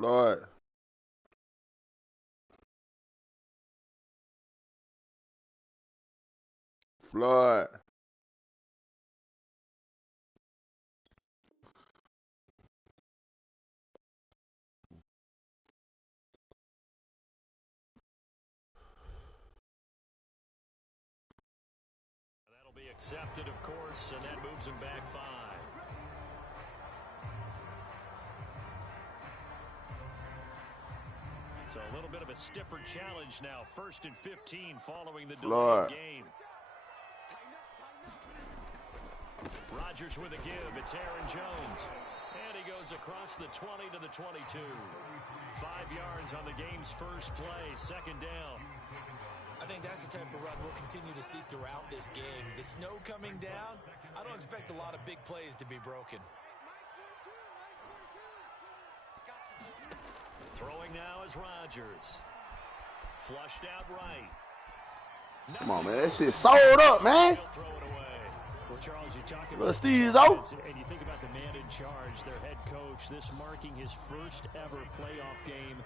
Floyd. Floyd. That'll be accepted, of course, and that moves him back 5. So a little bit of a stiffer challenge now. 1st and 15 following the delay game. Rodgers with a give. It's Aaron Jones. And he goes across the 20 to the 22. 5 yards on the game's first play. 2nd down. I think that's the type of run we'll continue to see throughout this game. The snow coming down, I don't expect a lot of big plays to be broken. Throwing now is Rodgers. Flushed out right. Come on, man. That shit sold up, man. Throw it away. Well, Charles, you talk Little about Steve's out. And you think about the man in charge, their head coach, this marking his first ever playoff game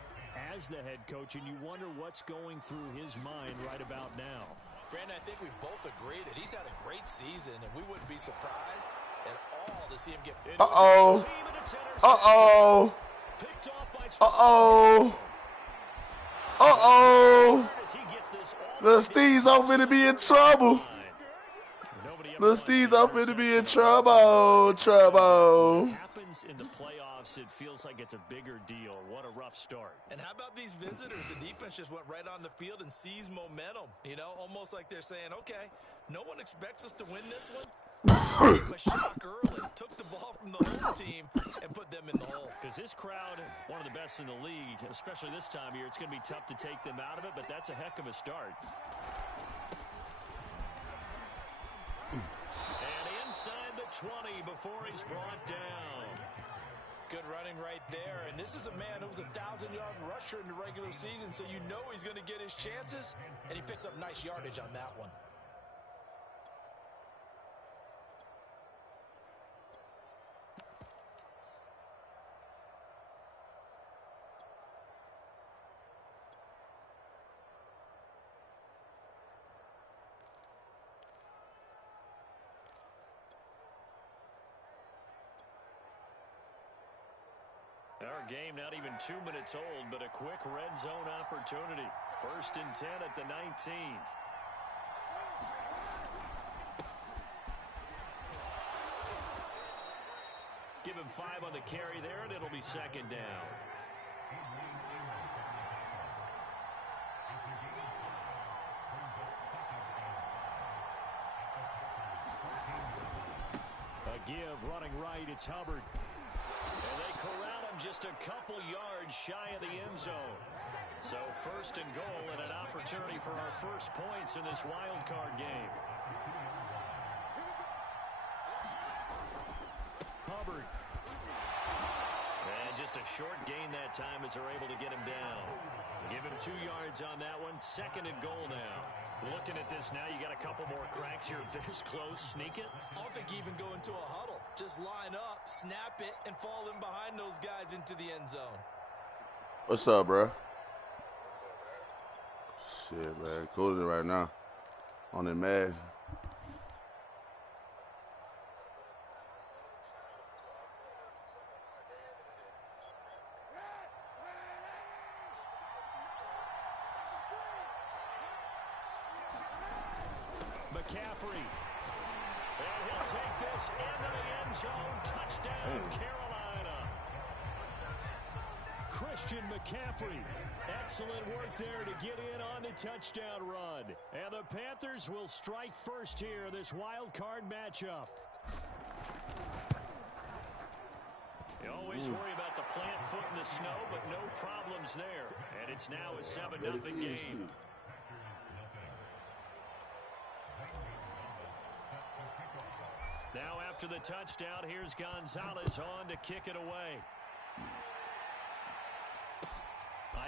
as the head coach, and you wonder what's going through his mind right about now. Brandon, I think we both agree that he's had a great season, and we wouldn't be surprised at all to see him get... Uh-oh. Uh-oh. Uh-oh. Uh-oh. Little Steve's open to be in trouble. Little Steve's open to be in trouble. Trouble. Happens in the playoffs, it feels like it's a bigger deal. What a rough start. And how about these visitors? The defense just went right on the field and seized momentum. You know, almost like they're saying, okay, no one expects us to win this one. A shock early, took the ball from the home team and put them in the hole. Because this crowd, one of the best in the league, especially this time of year, it's going to be tough to take them out of it, but that's a heck of a start. And inside the 20 before he's brought down. Good running right there, and this is a man who was a 1,000-yard rusher in the regular season, so you know he's going to get his chances, and he picks up nice yardage on that one. Our game not even 2 minutes old, but a quick red zone opportunity. 1st and 10 at the 19. Give him 5 on the carry there, and it'll be 2nd down. A give running right, it's Hubbard. And they corral him just a couple yards shy of the end zone. So 1st and goal and an opportunity for our first points in this wild card game. Hubbard. And just a short gain that time as they're able to get him down. Give him 2 yards on that one. 2nd and goal now. Looking at this now, you got a couple more cracks here. This close, sneak it. I don't think even go into a huddle. Just line up, snap it, and fall in behind those guys into the end zone. What's up, bro? Shit, man. Cooling it right now. On it, man. McCaffrey. And he'll take this into the end zone. Touchdown, Carolina. Christian McCaffrey. Excellent work there to get in on the touchdown run. And the Panthers will strike first here, this wild card matchup. You always worry about the plant foot in the snow, but no problems there. And it's now a 7-0 game. Now after the touchdown, here's Gonzalez on to kick it away.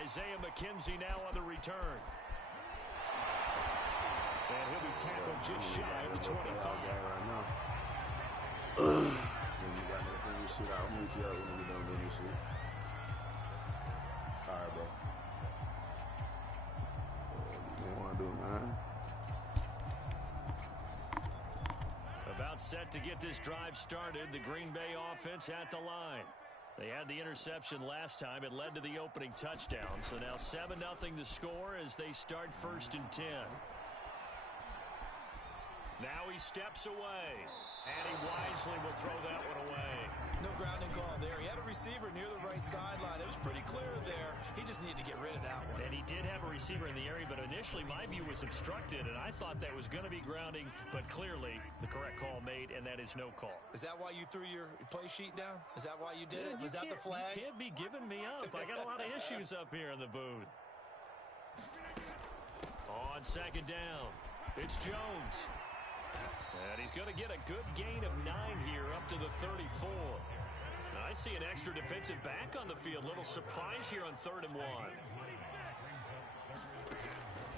Isaiah McKenzie now on the return. And he'll be tackled just shy of the 25. right, bro. What do you want to do, man? About set to get this drive started. The Green Bay offense at the line. They had the interception last time. It led to the opening touchdown. So now 7-0 the score as they start 1st and 10. Now he steps away. And he wisely will throw that one away. No grounding call there. He had a receiver near the right sideline. It was pretty clear there. He just needed to get rid of that one. And he did have a receiver in the area, but initially my view was obstructed, and I thought that was going to be grounding, but clearly the correct call made, and that is no call. Is that why you threw your play sheet down? Is that why you did it? Was that the flag? You can't be giving me up. I got a lot of issues up here in the booth. On 2nd down, it's Jones. And he's going to get a good gain of 9 here up to the 34. Now, I see an extra defensive back on the field. Little surprise here on 3rd and 1.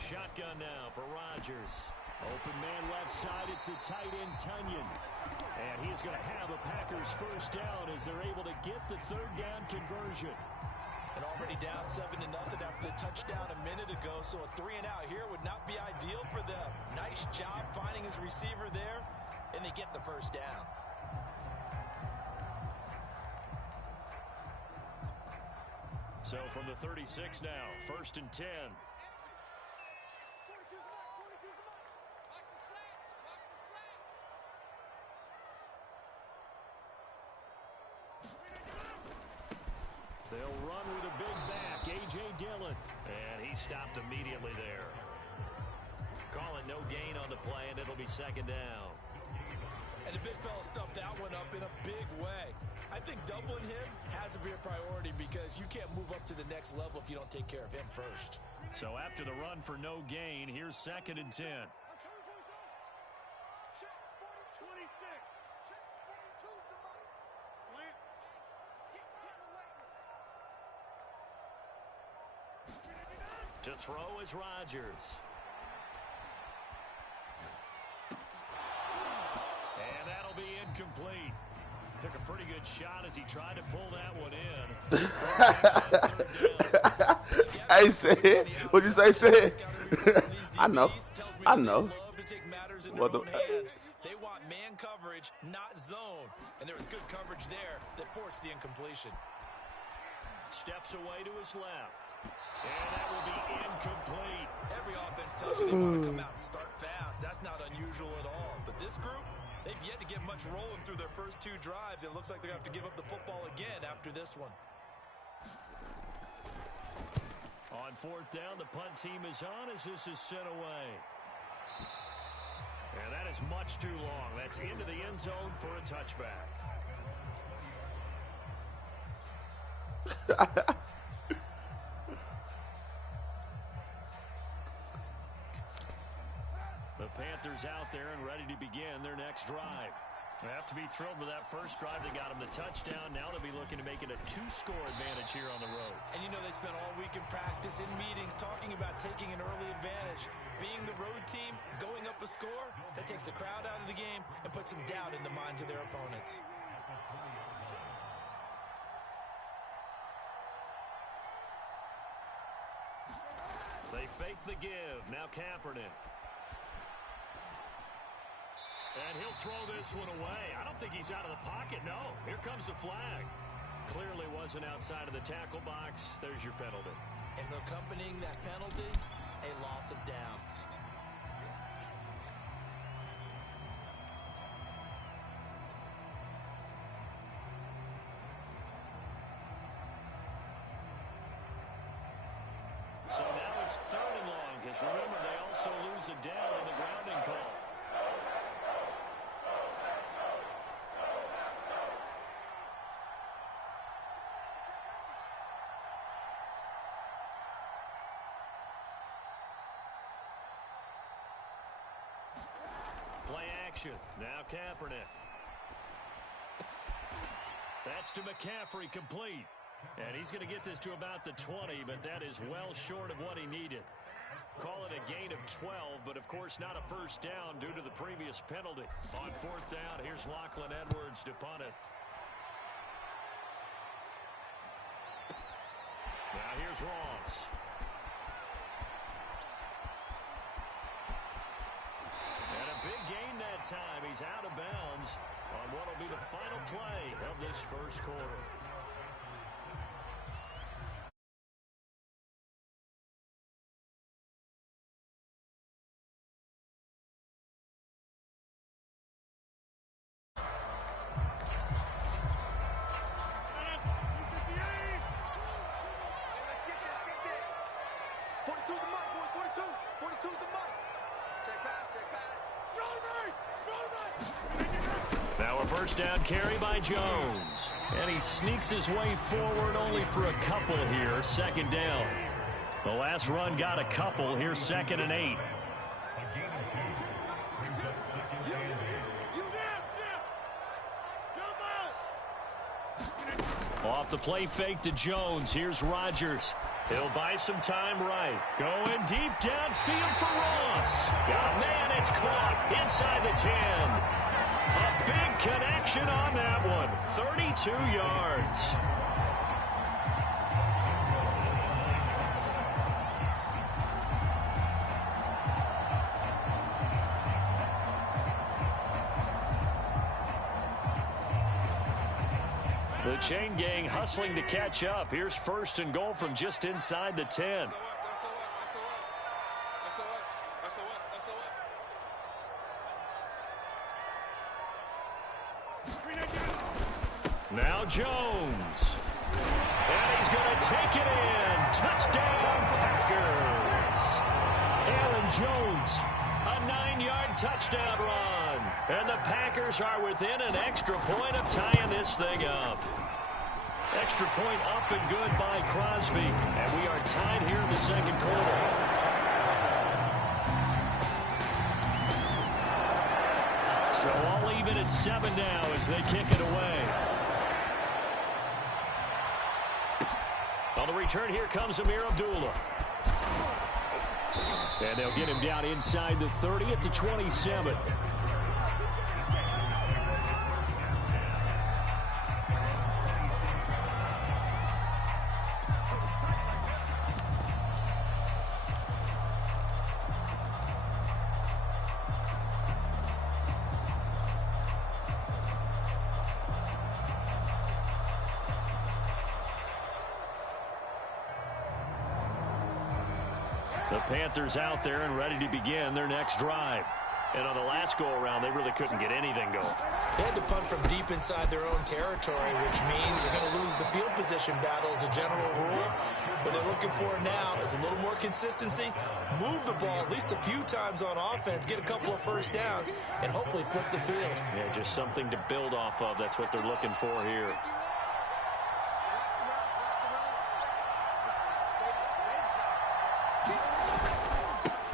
Shotgun now for Rodgers. Open man left side. It's the tight end, Tunyon. And he's going to have a Packers 1st down as they're able to get the 3rd down conversion. And already down 7-0 after the touchdown a minute ago, so a 3-and-out here would not be ideal for them. Nice job finding his receiver there, and they get the 1st down. So from the 36 now, 1st and 10. They'll run with a big back, A.J. Dillon. And he stopped immediately there. Call it no gain on the play, and it'll be 2nd down. And the big fella stuffed that one up in a big way. I think doubling him has to be a priority because you can't move up to the next level if you don't take care of him first. So after the run for no gain, here's 2nd and 10. To throw is Rodgers. And that'll be incomplete. Took a pretty good shot as he tried to pull that one in. Hey, say what'd you say, Sid? I know. What the? They want man coverage, not zone. And there was good coverage there that forced the incompletion. Steps away to his left. And that will be incomplete. Every offense tells you they want to come out and start fast. That's not unusual at all. But this group, they've yet to get much rolling through their first 2 drives. It looks like they're going to have to give up the football again after this one. On 4th down, the punt team is on as this is sent away. And that is much too long. That's into the end zone for a touchback. The Panthers out there and ready to begin their next drive. They have to be thrilled with that first drive. They got them the touchdown. Now they'll be looking to make it a 2-score advantage here on the road. And you know they spent all week in practice, in meetings, talking about taking an early advantage. Being the road team, going up a score, that takes the crowd out of the game and puts some doubt in the minds of their opponents. They fake the give. Now Kaepernick. And he'll throw this one away. I don't think he's out of the pocket. No, here comes the flag. Clearly wasn't outside of the tackle box. There's your penalty. And accompanying that penalty, a loss of down. So now it's 3rd and long, because remember, they also lose a down in the grounding call. Play action. Now Kaepernick. That's to McCaffrey, complete. And he's going to get this to about the 20, but that is well short of what he needed. Call it a gain of 12, but of course not a 1st down due to the previous penalty. On 4th down, here's Lachlan Edwards to punt it. Now here's Ross. And a big gain that time. He's out of bounds on what will be the final play of this first quarter. Now a first down carry by Jones. And he sneaks his way forward only for a couple here. Second down. The last run got a couple. Here's 2nd and 8. Off the play fake to Jones. Here's Rodgers. He'll buy some time right. Going deep downfield for Ross. Got a man, it's caught inside the 10. A big connection on that one. 32 yards. The chain gang hustling to catch up. Here's 1st and goal from just inside the 10. Now Jones. And he's going to take it in. Touchdown, Packers. Aaron Jones, a 9-yard touchdown run. And the Packers are within an extra point of tying this thing up. Extra point up and good by Crosby. And we are tied here in the second quarter. So all even at 7 now as they kick it away. On the return, here comes Amir Abdullah. And they'll get him down inside the 30 at the 27. The Panthers out there and ready to begin their next drive. And on the last go-around, they really couldn't get anything going. They had to punt from deep inside their own territory, which means you're going to lose the field position battle as a general rule. What they're looking for now is a little more consistency, move the ball at least a few times on offense, get a couple of first downs, and hopefully flip the field. Yeah, just something to build off of. That's what they're looking for here.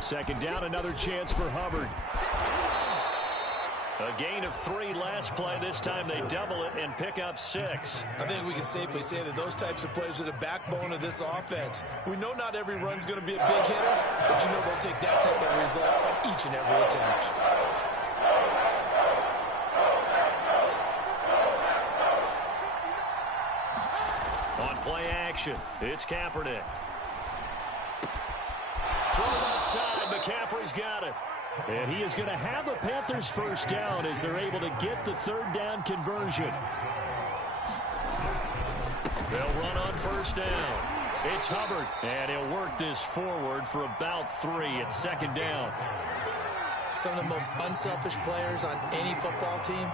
Second down, another chance for Hubbard. A gain of 3 last play. This time they double it and pick up 6. I think we can safely say that those types of plays are the backbone of this offense. We know not every run's going to be a big hitter, but you know they'll take that type of result on each and every attempt. On play action, it's Kaepernick. Throw outside, McCaffrey's got it. And he is going to have a Panthers first down as they're able to get the 3rd down conversion. They'll run on first down. It's Hubbard, and he'll work this forward for about 3 at 2nd down. Some of the most unselfish players on any football team,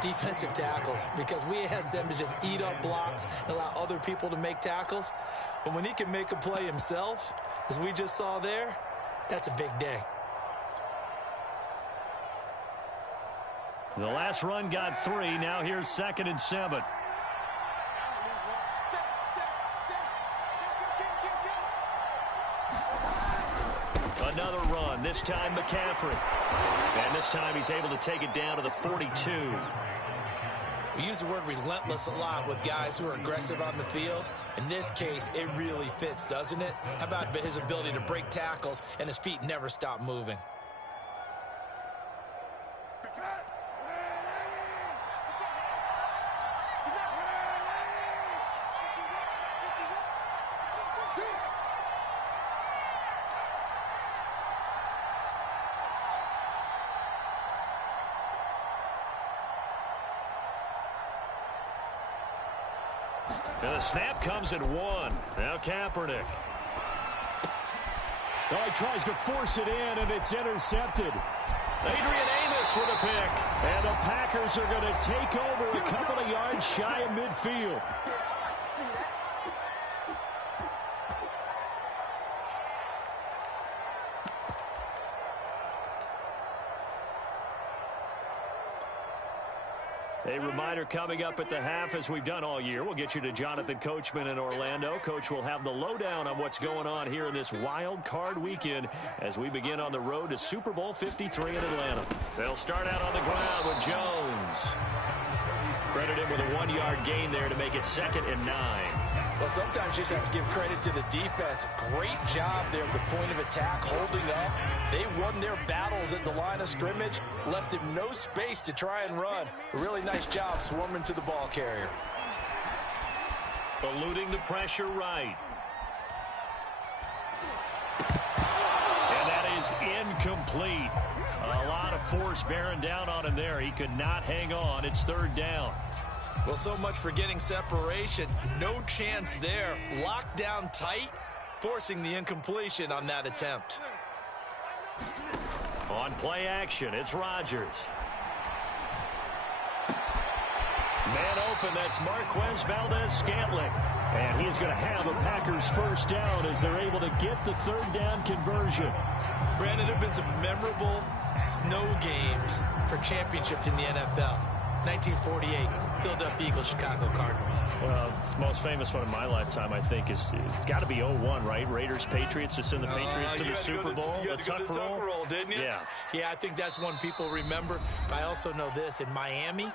defensive tackles, because we ask them to just eat up blocks and allow other people to make tackles. But when he can make a play himself, as we just saw there, that's a big day. The last run got 3. Now here's 2nd and 7. Another run, this time McCaffrey. And this time he's able to take it down to the 42. We use the word relentless a lot with guys who are aggressive on the field. In this case, it really fits, doesn't it? How about his ability to break tackles and his feet never stop moving? And the snap comes at 1. Now Kaepernick. Oh, he tries to force it in, and it's intercepted. Adrian Amos with a pick. And the Packers are going to take over a couple of yards shy of midfield. A reminder coming up at the half, as we've done all year. We'll get you to Jonathan Coachman in Orlando. Coach will have the lowdown on what's going on here in this wild card weekend as we begin on the road to Super Bowl 53 in Atlanta. They'll start out on the ground with Jones. Credit him with a 1-yard gain there to make it 2nd and 9. Well, sometimes you just have to give credit to the defense. Great job there at the point of attack, holding up. They won their battles at the line of scrimmage, left him no space to try and run. A really nice job swarming to the ball carrier. Eluding the pressure right. And that is incomplete. A lot of force bearing down on him there. He could not hang on. It's 3rd down. Well, so much for getting separation. No chance there. Locked down tight, forcing the incompletion on that attempt. On play action, it's Rodgers. Man open, that's Marquez Valdez-Scantling. And he's going to have a Packers 1st down as they're able to get the 3rd down conversion. Brandon, there have been some memorable snow games for championships in the NFL. 1948, Philadelphia Eagles, Chicago Cardinals. Well, the most famous one in my lifetime, I think, is got to be 01, right? Raiders, Patriots, to send the Patriots to the Super Bowl. You had to go to the Tuck roll, didn't you? Yeah. Yeah, I think that's one people remember. But I also know this. In Miami,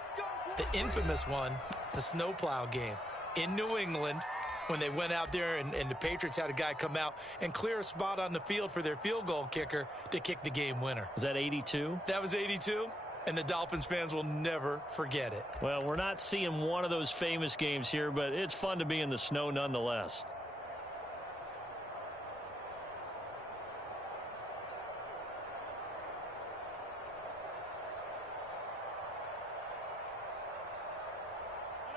the infamous one, the snowplow game. In New England, when they went out there and the Patriots had a guy come out and clear a spot on the field for their field goal kicker to kick the game winner. Was that 82? That was 82. And the Dolphins fans will never forget it. Well, we're not seeing one of those famous games here, but it's fun to be in the snow nonetheless.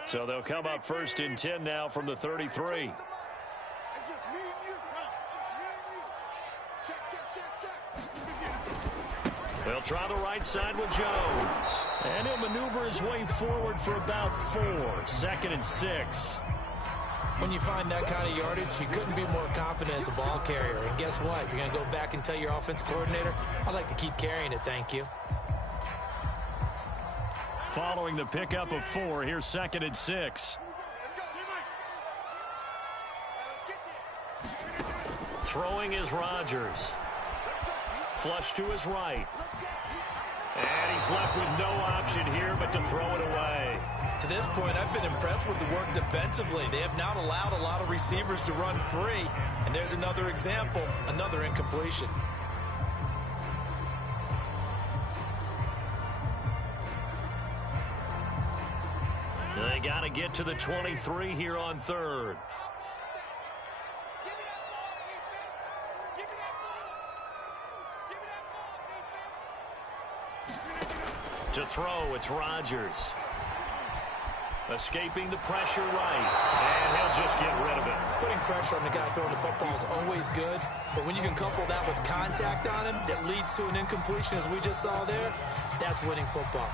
So they'll come up 1st and 10 now from the 33. It's just me and you. Just me and you. Check. They'll try the right side with Jones. And he'll maneuver his way forward for about 4. 2nd and 6. When you find that kind of yardage, you couldn't be more confident as a ball carrier. And guess what? You're going to go back and tell your offensive coordinator, I'd like to keep carrying it, thank you. Following the pickup of 4, here's 2nd and 6. Throwing is Rodgers. Flush to his right. And he's left with no option here but to throw it away. To this point, I've been impressed with the work defensively. They have not allowed a lot of receivers to run free. And there's another example, another incompletion. They got to get to the 23 here on 3rd. To throw, it's Rodgers. Escaping the pressure right. And he'll just get rid of it. Putting pressure on the guy throwing the football is always good. But when you can couple that with contact on him that leads to an incompletion, as we just saw there, that's winning football.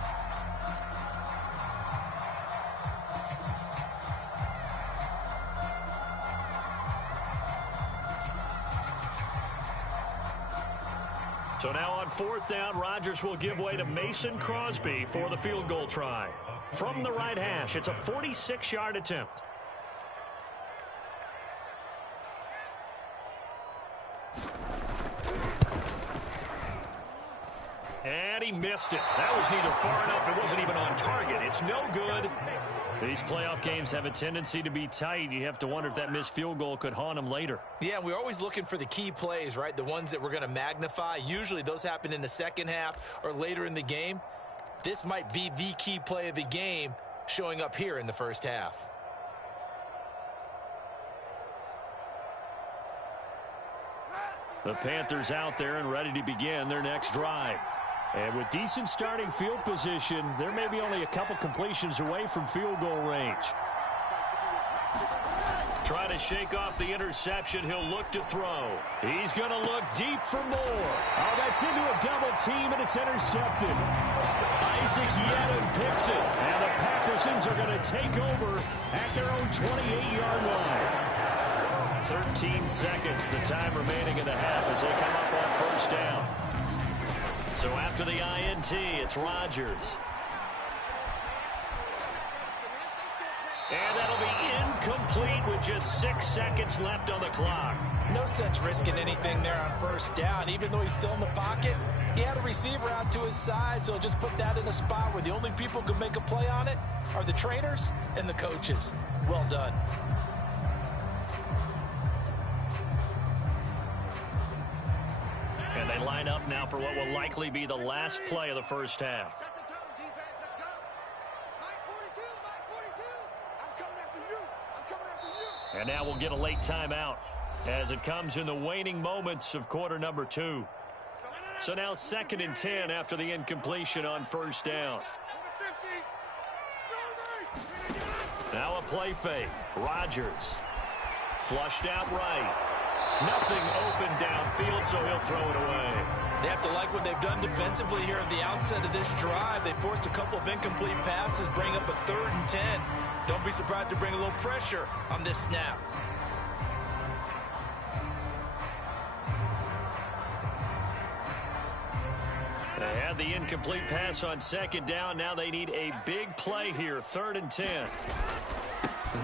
So now on 4th down, Rodgers will give way to Mason Crosby for the field goal try. From the right hash, it's a 46-yard attempt. And he missed it. That was neither far enough. It wasn't even on target. It's no good. These playoff games have a tendency to be tight. You have to wonder if that missed field goal could haunt them later. Yeah, we're always looking for the key plays, right? The ones that we're going to magnify. Usually those happen in the second half or later in the game. This might be the key play of the game showing up here in the first half. The Panthers out there and ready to begin their next drive. And with decent starting field position, there may be only a couple completions away from field goal range. Try to shake off the interception. He'll look to throw. He's going to look deep for more. Oh, that's into a double team, and it's intercepted. Isaac Yedem picks it, and the Packersons are going to take over at their own 28-yard line. 13 seconds, the time remaining in the half as they come up on first down. So after the INT, it's Rodgers. And that'll be incomplete with just 6 seconds left on the clock. No sense risking anything there on first down. Even though he's still in the pocket, he had a receiver out to his side, so just put that in a spot where the only people who can make a play on it are the trainers and the coaches. Well done. And they line up now for what will likely be the last play of the first half. Set the tone, defense. Let's go. Mike 42, Mike 42. I'm coming after you. I'm coming after you. And now we'll get a late timeout as it comes in the waning moments of quarter number 2. So now 2nd and 10 after the incompletion on first down. Now a play fake. Rodgers. Flushed out right. Nothing open downfield, so he'll throw it away. They have to like what they've done defensively here at the outset of this drive. They forced a couple of incomplete passes, bring up a 3rd and 10. Don't be surprised to bring a little pressure on this snap. They had the incomplete pass on 2nd down. Now they need a big play here, 3rd and 10.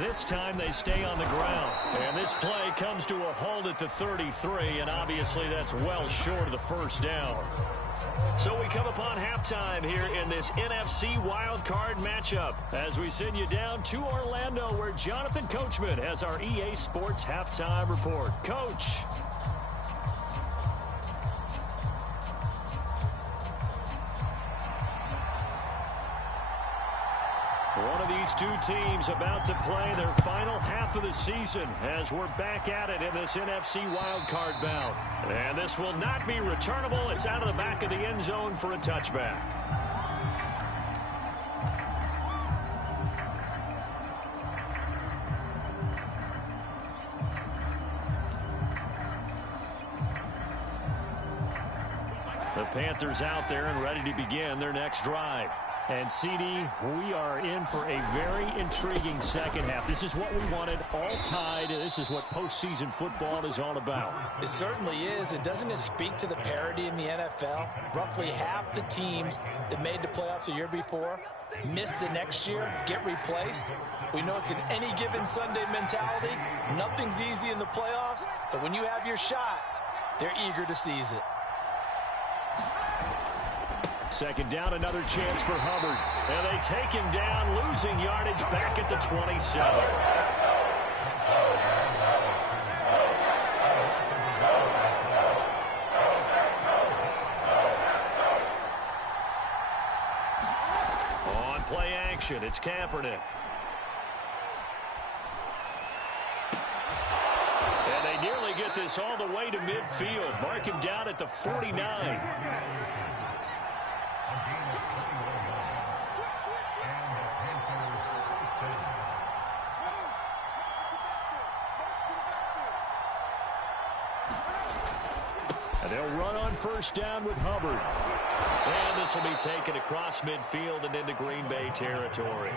This time they stay on the ground. And this play comes to a halt at the 33, and obviously that's well short of the first down. So we come upon halftime here in this NFC wildcard matchup as we send you down to Orlando where Jonathan Coachman has our EA Sports halftime report. Coach. One of these two teams about to play their final half of the season as we're back at it in this NFC wildcard bout. And this will not be returnable. It's out of the back of the end zone for a touchback. The Panthers out there and ready to begin their next drive. And, CD, we are in for a very intriguing second half. This is what we wanted, all tied. This is what postseason football is all about. It certainly is. And doesn't it speak to the parity in the NFL? Roughly half the teams that made the playoffs the year before miss the next year, get replaced. We know it's an any given Sunday mentality. Nothing's easy in the playoffs, but when you have your shot, they're eager to seize it. 2nd down, another chance for Hubbard. And they take him down, losing yardage back at the 27. On play action, it's Kaepernick. And they nearly get this all the way to midfield. Mark him down at the 49. And they'll run on first down with Hubbard. And this will be taken across midfield and into Green Bay territory.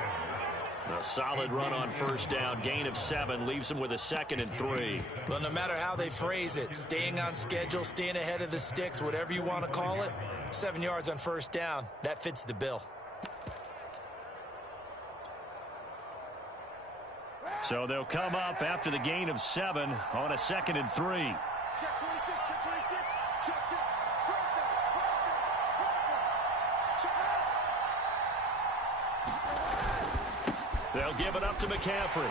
A solid run on first down. Gain of 7 leaves them with a 2nd and 3. Well, no matter how they phrase it, staying on schedule, staying ahead of the sticks, whatever you want to call it, 7 yards on first down, that fits the bill. So they'll come up after the gain of 7 on a 2nd and 3. Check 26, check 26. Check, check. Perfect. Check out. They'll give it up to McCaffrey.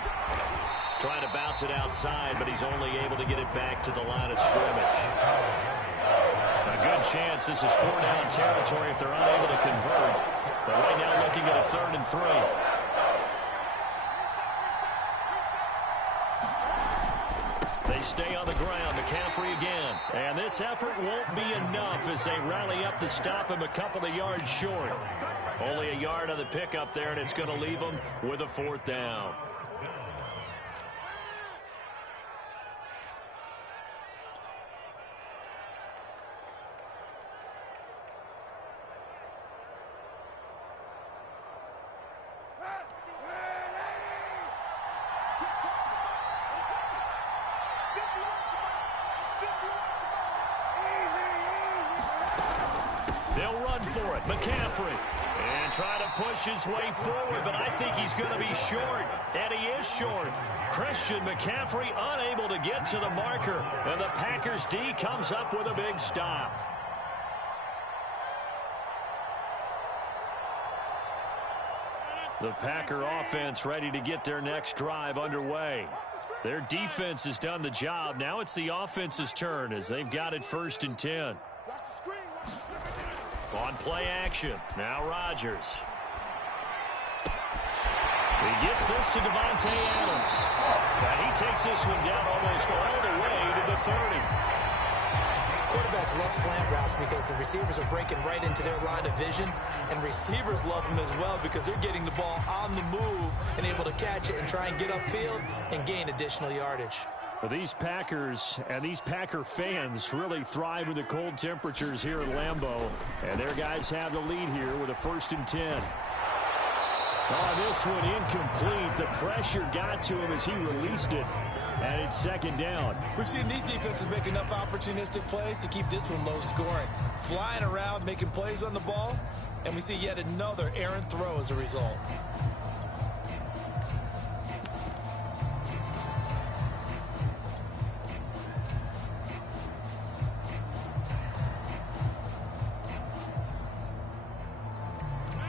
Trying to bounce it outside, but he's only able to get it back to the line of scrimmage. A good chance this is 4-down territory if they're unable to convert. But right now looking at a 3rd and 3. They stay on the ground. McCaffrey again. And this effort won't be enough as they rally up to stop him a couple of yards short. Only a yard on the pickup there, and it's going to leave them with a 4th down. run for it. McCaffrey. And trying to push his way forward, but I think he's going to be short. And he is short. Christian McCaffrey unable to get to the marker. And the Packers D comes up with a big stop. The Packer offense ready to get their next drive underway. Their defense has done the job. Now it's the offense's turn as they've got it 1st and 10. On play action. Now Rodgers. He gets this to Devontae Adams. And he takes this one down almost all the way to the 30. Quarterbacks love slant routes because the receivers are breaking right into their line of vision, and receivers love them as well because they're getting the ball on the move and able to catch it and try and get upfield and gain additional yardage. Well, these Packers and these Packer fans really thrive in the cold temperatures here at Lambeau, and their guys have the lead here with a 1st and 10. Oh, this one incomplete. The pressure got to him as he released it. And it's 2nd down. We've seen these defenses make enough opportunistic plays to keep this one low scoring. Flying around, making plays on the ball, and we see yet another errant throw as a result.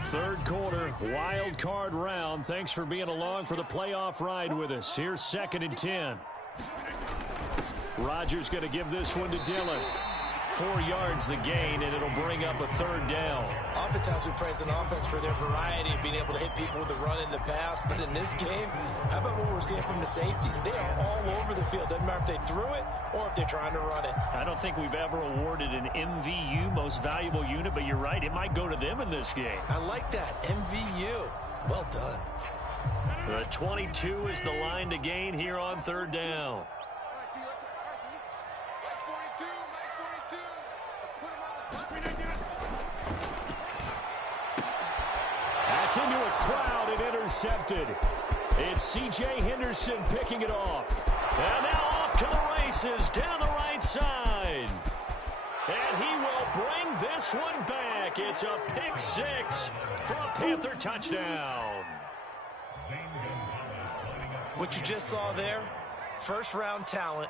Third quarter, wild card round. Thanks for being along for the playoff ride with us. Here's 2nd and 10. Rodgers going to give this one to Dillon. 4 yards the gain, and it'll bring up a 3rd down. Oftentimes we praise an offense for their variety of being able to hit people with the run in the pass. But in this game, how about what we're seeing from the safeties? They are all over the field. Doesn't matter if they threw it or if they're trying to run it. I don't think we've ever awarded an MVU, most valuable unit, but you're right. It might go to them in this game. I like that. MVU. Well done. The 22 is the line to gain here on 3rd down. That's into a crowd and intercepted. It's C.J. Henderson picking it off. And now off to the races down the right side. And he will bring this one back. It's a pick 6 for a Panther touchdown. What you just saw there, 1st-round talent,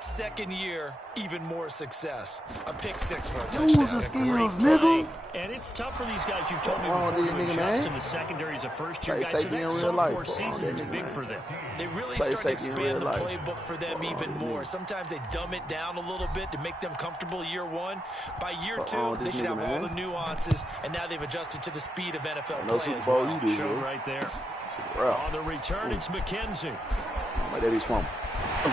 2nd year, even more success. A pick 6 for a touchdown. Use the skills, nigga. And it's tough for these guys. You've told me before to adjust in the secondary as a first-year guy. So that sophomore season is big for them. They really start to expand the playbook for them even more. Sometimes they dumb it down a little bit to make them comfortable year 1. By year 2, they should have all the nuances, and now they've adjusted to the speed of NFL play as well. Shown right there. On the return, it's McKenzie. My daddy's home. And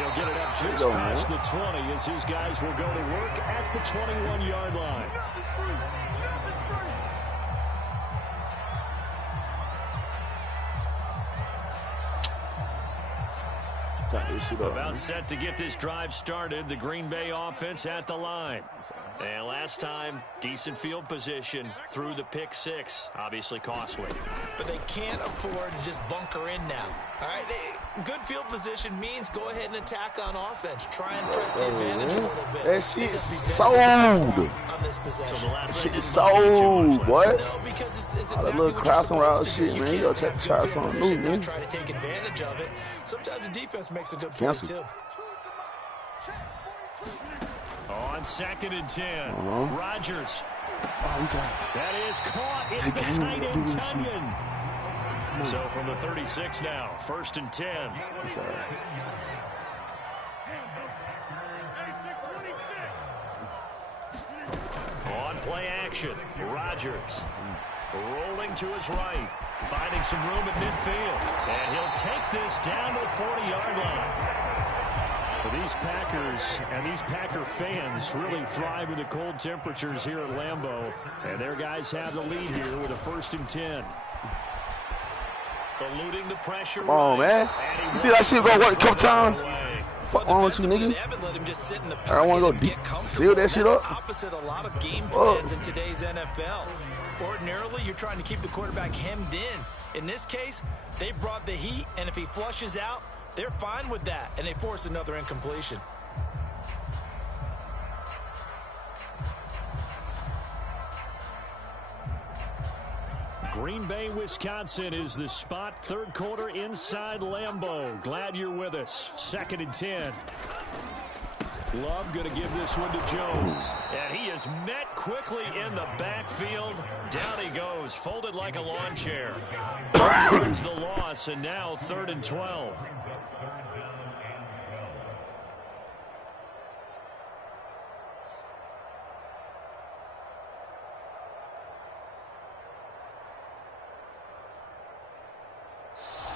he'll get it up just past the 20 as his guys will go to work at the 21-yard line. About set to get this drive started. The Green Bay offense at the line. And last time, decent field position through the pick 6. Obviously costly. But they can't afford to just bunker in now. All right, good field position means go ahead and attack on offense. Try and press the advantage a little bit. That shit is sold. On this possession. So that shit is sold, boy. No, because it's exactly little what you're supposed to do. shit, You man. You can't gotta have try good something field new, position, man. try to take advantage of it. Sometimes the defense makes a good play, too. On 2nd and 10, Rodgers. That is caught. It's the tight end, Tunyon. So from the 36 now, 1st and 10. On play action, Rodgers rolling to his right, finding some room at midfield. And he'll take this down to the 40-yard line. These Packers and these Packer fans really thrive in the cold temperatures here at Lambeau. And their guys have the lead here with a 1st and 10. Eluding the pressure. Come on, man. You think that shit gonna work a couple times? Fuck on with you, nigga. I don't want to go deep. Seal that shit up. Opposite a lot of game plans in today's NFL. Ordinarily, you're trying to keep the quarterback hemmed in. In this case, they brought the heat, and if he flushes out, they're fine with that, and they force another incompletion. Green Bay, Wisconsin is the spot. Third quarter inside Lambeau. Glad you're with us. 2nd and 10. Love going to give this one to Jones. And he is met quickly in the backfield. Down he goes, folded like a lawn chair. It's the loss, and now 3rd and 12.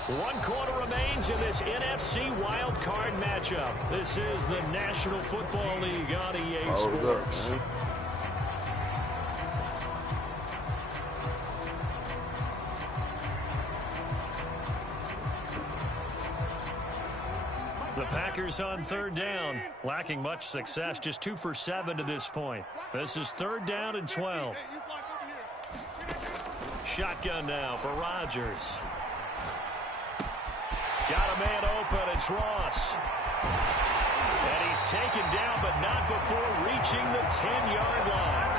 One quarter remains in this NFC wild card matchup. This is the National Football League on EA Sports. The Packers on 3rd down, lacking much success, just 2 for 7 to this point. This is 3rd down and 12. Shotgun now for Rodgers. Got a man open, it's Ross. And he's taken down, but not before reaching the 10-yard line.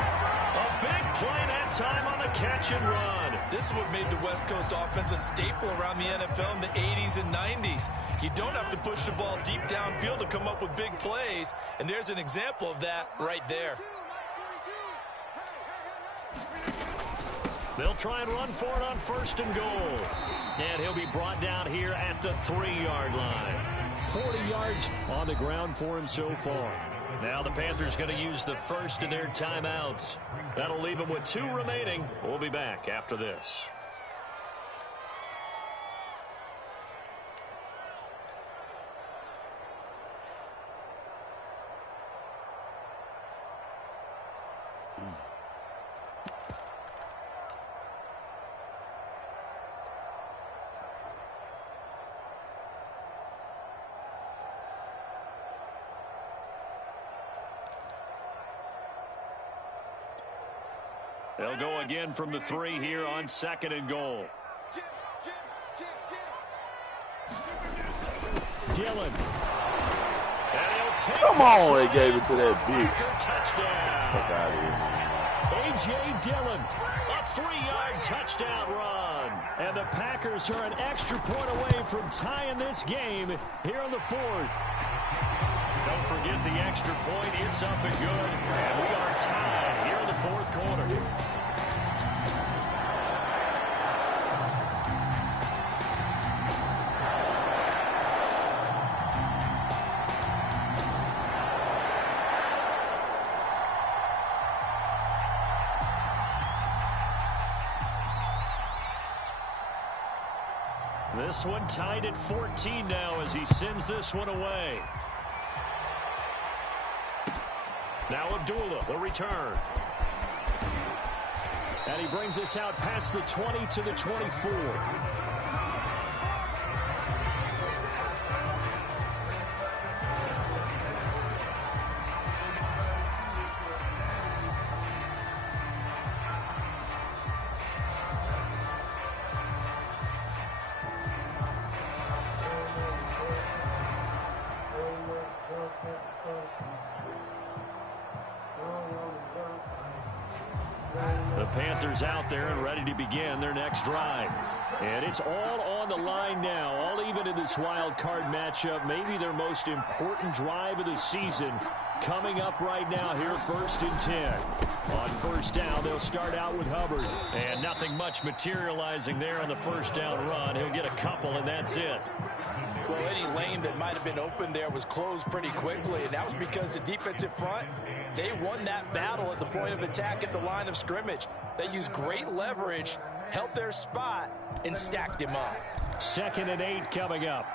A big play that time on a catch and run. This is what made the West Coast offense a staple around the NFL in the 80s and 90s. You don't have to push the ball deep downfield to come up with big plays, and there's an example of that right there. They'll try and run for it on 1st and goal. And he'll be brought down here at the 3-yard line. 40 yards on the ground for him so far. Now the Panthers going to use the first of their timeouts. That'll leave them with 2 remaining. We'll be back after this. They'll go again from the 3 here on 2nd and goal. Dillon. Come on, they gave it to that big touchdown. Fuck out of here. A.J. Dillon, a 3-yard touchdown run. And the Packers are an extra point away from tying this game here in the 4th. Don't forget the extra point. It's up and good. And we are tied here in the 4th quarter. This one tied at 14 now as he sends this one away. Now Abdullah, the return. And he brings us out past the 20 to the 24. The Panthers out there and ready to begin their next drive. And it's all on the line now, all even in this wild card matchup. Maybe their most important drive of the season coming up right now here, 1st and 10. On 1st down, they'll start out with Hubbard. And nothing much materializing there on the 1st down run. He'll get a couple, and that's it. Well, any lane that might have been open there was closed pretty quickly, and that was because the defensive front, they won that battle at the point of attack at the line of scrimmage. They used great leverage, held their spot, and stacked him up. 2nd and 8 coming up.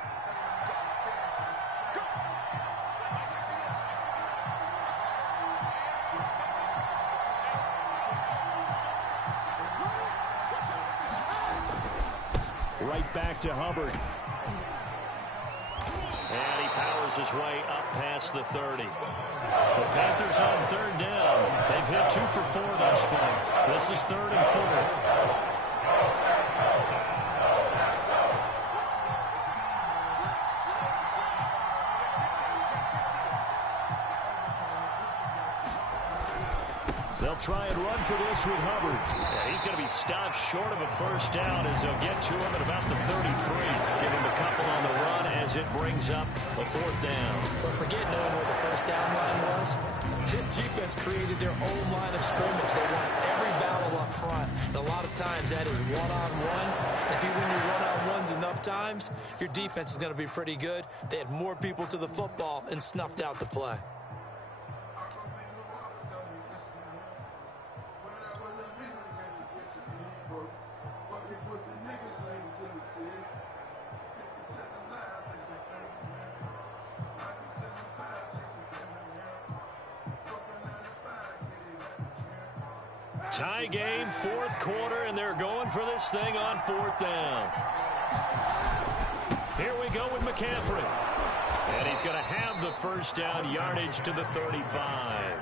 Right back to Hubbard. And he powers his way up past the 30. The Panthers on 3rd down. They've hit 2 for 4 thus far. This is 3rd and 4. They'll They'll try and run for this with Hubbard. Yeah, he's going to be stopped short of a first down as they'll get to him at about the 33. Give him a couple on the run as it brings up a fourth down. But forget knowing where the first down line was. This defense created their own line of scrimmage. They won every battle up front. And a lot of times that is one-on-one. If you win your one-on-ones enough times, your defense is going to be pretty good. They had more people to the football and snuffed out the play. Tie game, fourth quarter, and they're going for this thing on fourth down. Here we go with McCaffrey. And he's going to have the first down, yardage to the 35.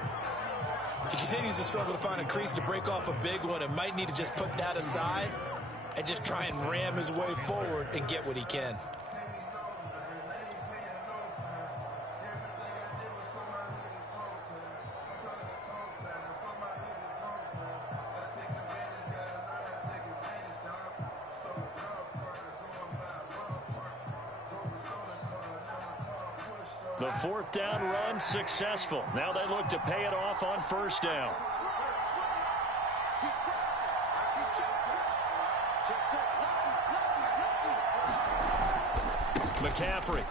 He continues to struggle to find a crease to break off a big one and might need to just put that aside and just try and ram his way forward and get what he can. The fourth down run successful. Now they look to pay it off on first down. McCaffrey.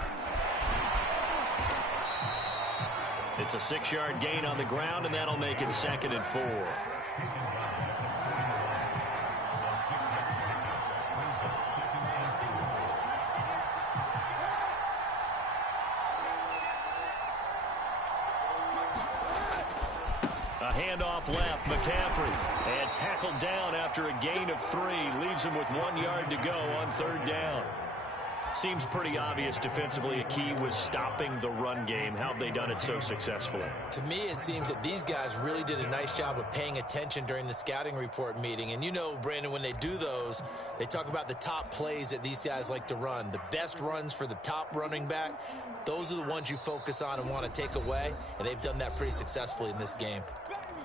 It's a 6-yard gain on the ground, and that'll make it 2nd and 4. Handoff left, McCaffrey, and tackled down after a gain of 3. Leaves him with 1 yard to go on third down. Seems pretty obvious defensively a key was stopping the run game. How have they done it so successfully? To me, it seems that these guys really did a nice job of paying attention during the scouting report meeting. And you know, Brandon, when they do those, they talk about the top plays that these guys like to run. The best runs for the top running back, those are the ones you focus on and want to take away. And they've done that pretty successfully in this game.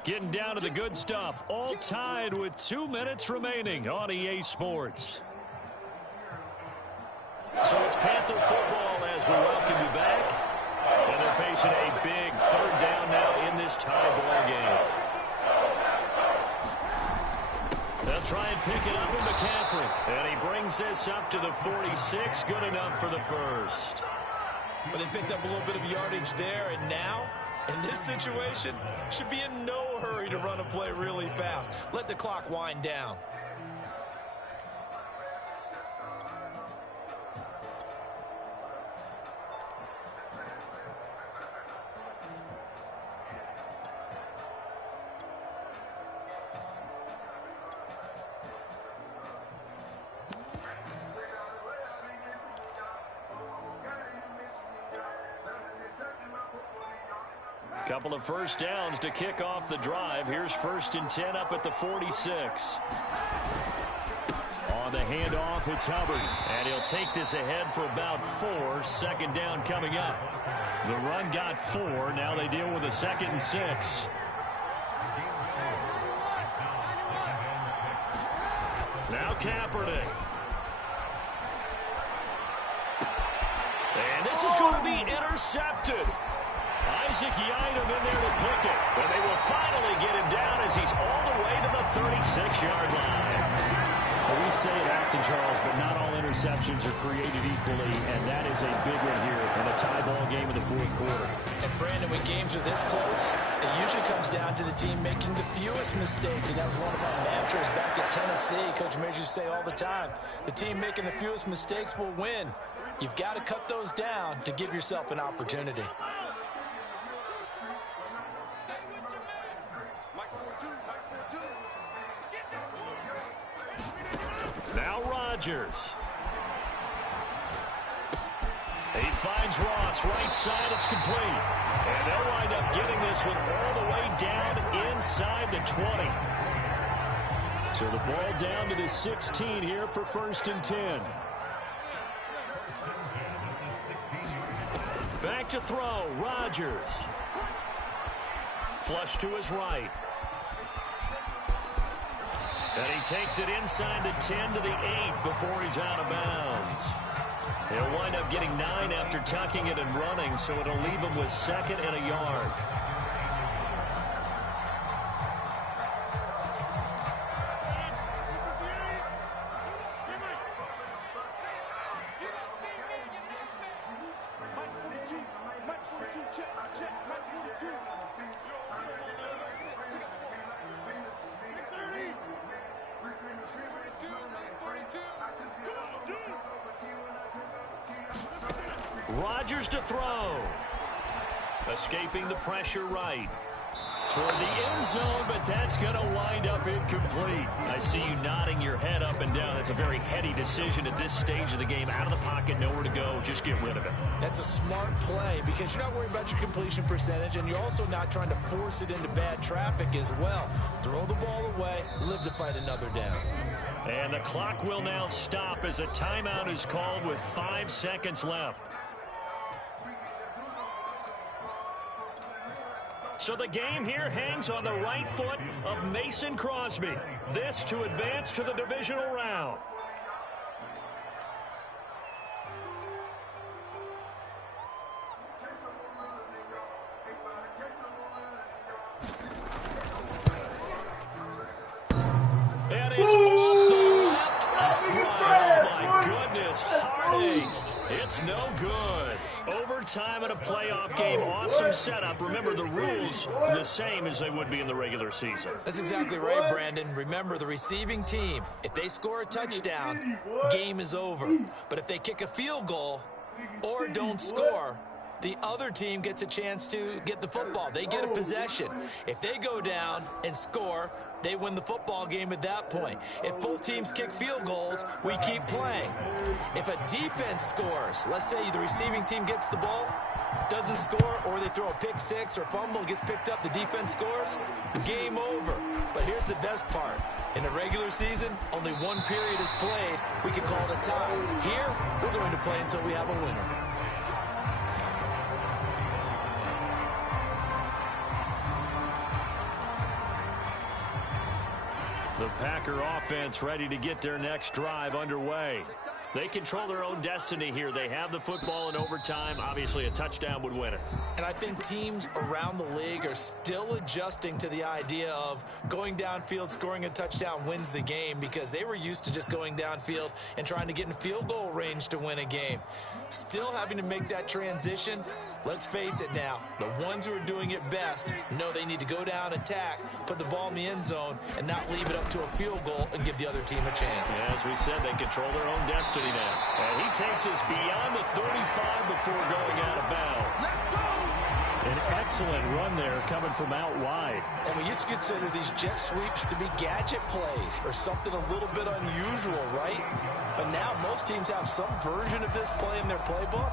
Getting down to the good stuff, all tied with 2 minutes remaining on EA Sports. So it's Panther football as we welcome you back. And they're facing a big third down now in this tie ball game. They'll try and pick it up with McCaffrey. And he brings this up to the 46. Good enough for the first. But they picked up a little bit of yardage there, and now, in this situation, should be in no hurry to run a play really fast. Let the clock wind down. Couple of first downs to kick off the drive. Here's 1st and 10 up at the 46. On the handoff, it's Hubbard. And he'll take this ahead for about 4. 2nd down coming up. The run got 4. Now they deal with a 2nd and 6. Now Kaepernick. And this is going to be intercepted. Isaac Yiadom in there to pick it. And they will finally get him down as he's all the way to the 36-yard line. Well, we say it often, Charles, but not all interceptions are created equally, and that is a big one here in a tie ball game in the fourth quarter. And, Brandon, when games are this close, it usually comes down to the team making the fewest mistakes. And that was one of our mantras back at Tennessee. Coach Mays used to say all the time, the team making the fewest mistakes will win. You've got to cut those down to give yourself an opportunity. Now Rodgers. He finds Ross, right side, it's complete. And they'll wind up getting this one all the way down inside the 20. So the ball down to the 16 here for 1st and 10. Back to throw, Rodgers. Flush to his right. And he takes it inside the 10 to the 8 before he's out of bounds. He'll wind up getting 9 after tucking it and running, so it'll leave him with 2nd and a yard. Rodgers to throw. Escaping the pressure right. Toward the end zone, but that's going to wind up incomplete. I see you nodding your head up and down. That's a very heady decision at this stage of the game. Out of the pocket, nowhere to go. Just get rid of it. That's a smart play because you're not worried about your completion percentage, and you're also not trying to force it into bad traffic as well. Throw the ball away, live to fight another down. And the clock will now stop as a timeout is called with 5 seconds left. So the game here hangs on the right foot of Mason Crosby. This to advance to the divisional round. And it's off the left upright. Oh, my goodness. Heartache. It's no good. Overtime in a playoff game. Awesome setup. Remember, the rules the same as they would be in the regular season. That's exactly right, Brandon. Remember, the receiving team, if they score a touchdown, game is over. But if they kick a field goal or don't score, the other team gets a chance to get the football. They get a possession. If they go down and score, they win the football game at that point. If both teams kick field goals, we keep playing. If a defense scores, let's say the receiving team gets the ball, doesn't score, or they throw a pick six or fumble, gets picked up, the defense scores, game over. But here's the best part. In the regular season, only one period is played. We can call it a tie. Here, we're going to play until we have a winner. The Packer offense ready to get their next drive underway. They control their own destiny here. They have the football in overtime. Obviously, a touchdown would win it. And I think teams around the league are still adjusting to the idea of going downfield, scoring a touchdown wins the game, because they were used to just going downfield and trying to get in field goal range to win a game. Still having to make that transition. Let's face it now, the ones who are doing it best know they need to go down, attack, put the ball in the end zone, and not leave it up to a field goal and give the other team a chance. As we said, they control their own destiny now. And he takes us beyond the 35 before going out of bounds. An excellent run there coming from out wide. And we used to consider these jet sweeps to be gadget plays or something a little bit unusual, right? But now most teams have some version of this play in their playbook.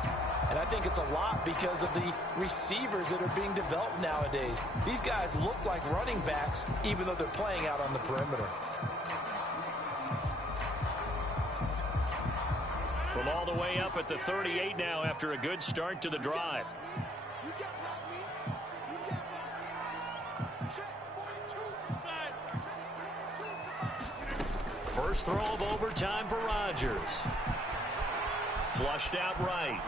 And I think it's a lot because of the receivers that are being developed nowadays. These guys look like running backs even though they're playing out on the perimeter. From all the way up at the 38 now after a good start to the drive. You can't block me. You can't block me. Check 42 inside. First throw of overtime for Rodgers. Flushed out right.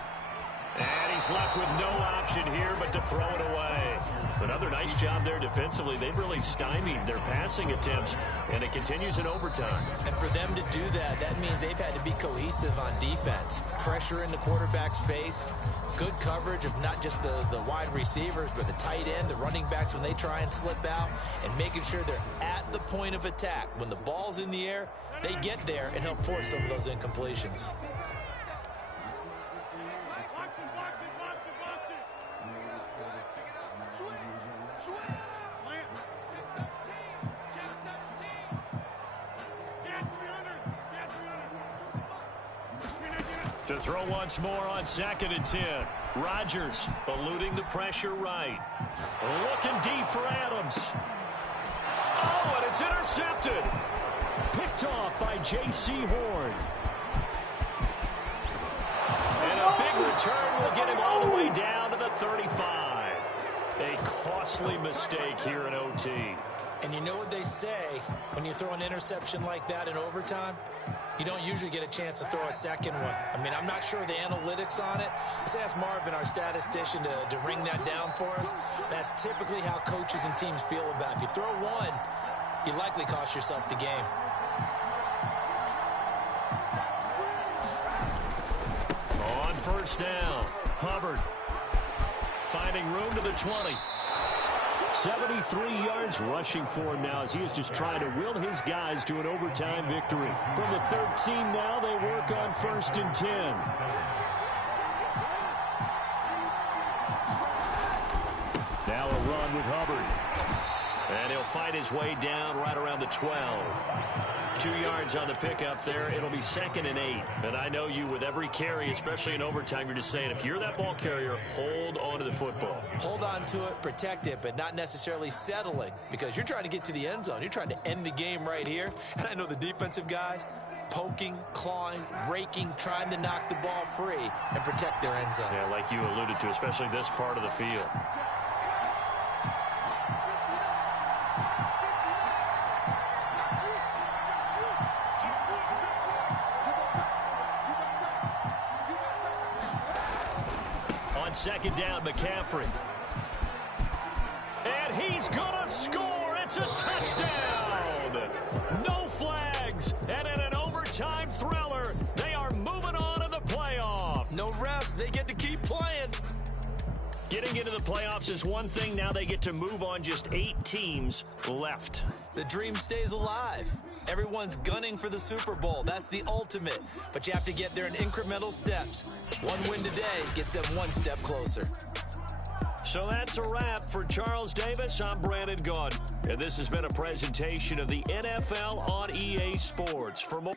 And he's left with no option here but to throw it away. Another nice job there defensively. They've really stymied their passing attempts, and it continues in overtime. And for them to do that, that means they've had to be cohesive on defense. Pressure in the quarterback's face. Good coverage of not just the wide receivers, but the tight end, the running backs when they try and slip out, and making sure they're at the point of attack. When the ball's in the air, they get there and help force some of those incompletions. To throw once more on 2nd and 10. Rodgers eluding the pressure right. Looking deep for Adams. Oh, and it's intercepted. Picked off by J.C. Horn. And a big return will get him all the way down to the 35. A costly mistake here in OT. And you know what they say, when you throw an interception like that in overtime, you don't usually get a chance to throw a second one. I mean, I'm not sure of the analytics on it. Let's ask Marvin, our statistician, to ring that down for us. That's typically how coaches and teams feel about it. If you throw one, you likely cost yourself the game. On first down, Hubbard finding room to the 20. 73 yards rushing for him now as he is just trying to will his guys to an overtime victory. From the 13 now, they work on 1st and 10. Now a run with Hubbard. And he'll fight his way down right around the 12. 2 yards on the pickup there. It'll be 2nd and 8. And I know you, with every carry, especially in overtime, you're just saying, if you're that ball carrier, hold on to the football. Hold on to it, protect it, but not necessarily settling, because you're trying to get to the end zone. You're trying to end the game right here. And I know the defensive guys, poking, clawing, raking, trying to knock the ball free and protect their end zone. Yeah, like you alluded to, especially this part of the field. On 2nd down, McCaffrey. And he's going to score. It's a touchdown. No flags. And in an overtime thriller, they are moving on to the playoff. No rest. They get to keep playing. Getting into the playoffs is one thing. Now they get to move on. Just 8 teams left. The dream stays alive. Everyone's gunning for the Super Bowl. That's the ultimate. But you have to get there in incremental steps. One win today gets them one step closer. So that's a wrap for Charles Davis. I'm Brandon Gaudin. And this has been a presentation of the NFL on EA Sports. For more